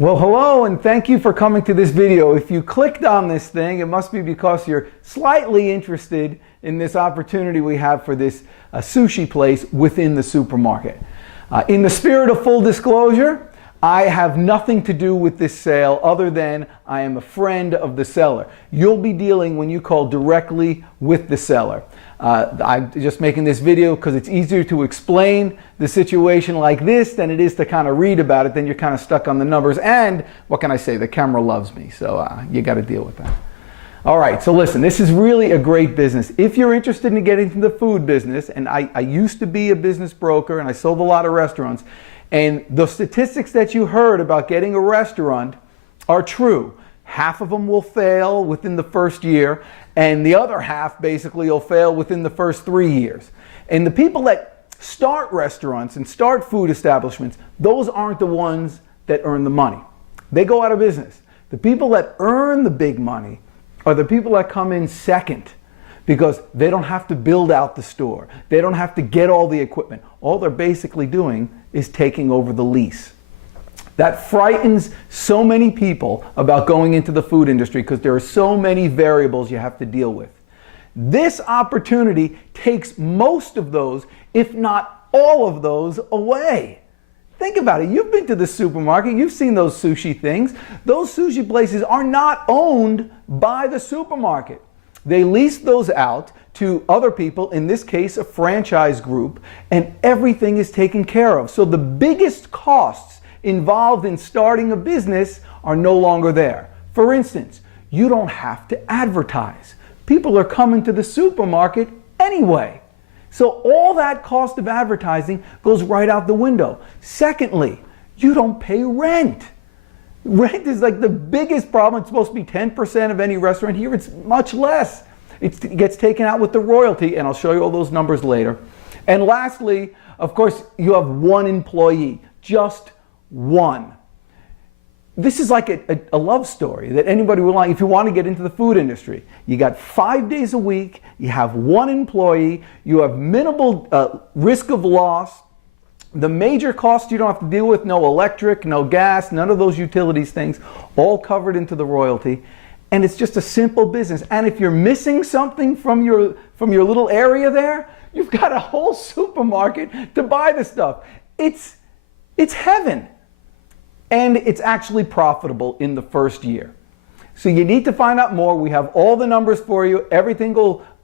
Well, hello, and thank you for coming to this video. If you clicked on this thing, it must be because you're slightly interested in this opportunity we have for this sushi place within the supermarket. In the spirit of full disclosure, I have nothing to do with this sale other than I am a friend of the seller. You'll be dealing, when you call, directly with the seller. I'm just making this video because it's easier to explain the situation like this than it is to kind of read about it. Then you're kind of stuck on the numbers. And what can I say? The camera loves me, so you got to deal with that. All right, so listen, this is really a great business. If you're interested in getting into the food business, and I used to be a business broker and I sold a lot of restaurants, and the statistics that you heard about getting a restaurant are true. Half of them will fail within the first year, and the other half basically will fail within the first 3 years. And the people that start restaurants and start food establishments, those aren't the ones that earn the money. They go out of business. The people that earn the big money are the people that come in second, because they don't have to build out the store. They don't have to get all the equipment. All they're basically doing is taking over the lease. That frightens so many people about going into the food industry because there are so many variables you have to deal with. This opportunity takes most of those, if not all of those, away. Think about it. You've been to the supermarket. You've seen those sushi things. Those sushi places are not owned by the supermarket. They lease those out to other people, in this case a franchise group, and everything is taken care of. So the biggest costs involved in starting a business are no longer there. For instance, you don't have to advertise. People are coming to the supermarket anyway. So all that cost of advertising goes right out the window. Secondly, you don't pay rent. Rent is like the biggest problem. It's supposed to be 10% of any restaurant. Here it's much less. It gets taken out with the royalty, and I'll show you all those numbers later. And lastly, of course, you have one employee, just one. This is like a love story that anybody would like if you want to get into the food industry. You got 5 days a week, you have one employee, you have minimal risk of loss. The major costs you don't have to deal with: no electric, no gas, none of those utilities things, all covered into the royalty. And it's just a simple business. And if you're missing something from your little area there, you've got a whole supermarket to buy the stuff. It's heaven. And it's actually profitable in the first year. So you need to find out more. We have all the numbers for you. Everything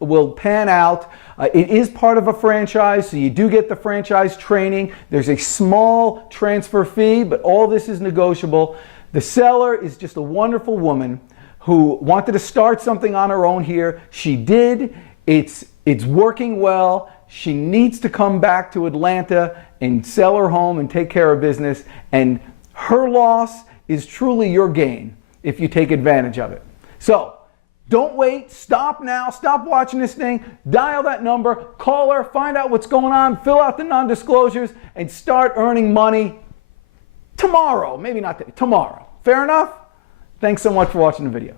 will pan out. It is part of a franchise, so you do get the franchise training. There's a small transfer fee, but all this is negotiable. The seller is just a wonderful woman who wanted to start something on her own here. She did. It's working well. She needs to come back to Atlanta and sell her home and take care of business. And her loss is truly your gain if you take advantage of it. So don't wait. Stop now. Stop watching this thing. Dial that number. Call her. Find out what's going on. Fill out the non-disclosures and start earning money tomorrow. Maybe not today. Tomorrow. Fair enough? Thanks so much for watching the video.